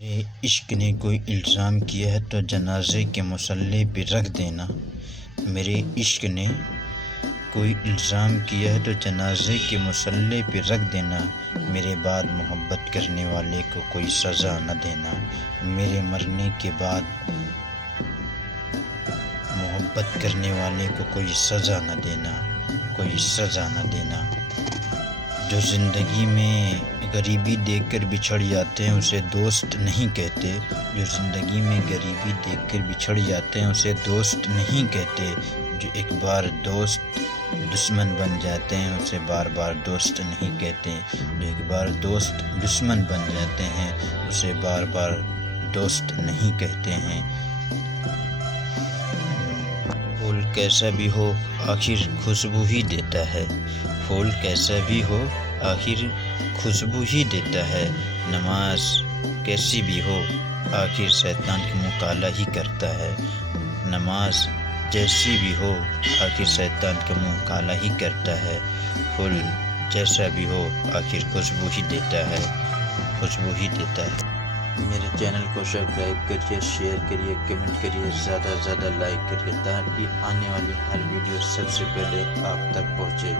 میرے عشق نے کوئی الزام کیا ہے تو جنازے کے مصلی پہ رکھ دینا۔ میرے عشق نے کوئی الزام کیا ہے تو جنازے کے مصلی پہ رکھ دینا۔ میرے بعد محبت کرنے والے کو کوئی سزا نہ دینا۔ میرے مرنے کے بعد محبت کرنے والے کو کوئی سزا نہ دینا، کوئی سزا نہ دینا۔ جو زندگی میں غریبی دیکھ کر بچھڑ جاتے ہیں اسے دوست نہیں کہتے۔ جو زندگی میں غریبی دیکھ کر بچھڑ جاتے ہیں اسے دوست نہیں کہتے۔ جو ایک بار دوست دشمن بن جاتے ہیں اسے بار بار دوست نہیں کہتے۔ جو ایک بار دوست دشمن بن جاتے ہیں اسے بار بار دوست نہیں کہتے ہیں۔ پھول کیسا بھی ہو آخر خوشبو ہی دیتا ہے۔ پھول کیسا بھی ہو آخر خوشبو ہی دیتا ہے۔ نماز کیسی بھی ہو آخر شیطان کا منہ کالا ہی کرتا ہے۔ نماز جیسی بھی ہو آخر شیطان کا منہ کالا ہی کرتا ہے۔ پھول جیسا بھی ہو آخر خوشبو ہی دیتا ہے، خوشبو ہی دیتا ہے۔ میرے چینل کو سبسکرائب کریے، شیئر کریے، کمنٹ کریے، زیادہ سے زیادہ لائک کریے تاکہ آنے والی ہر ویڈیو سب سے پہلے آپ تک پہنچے۔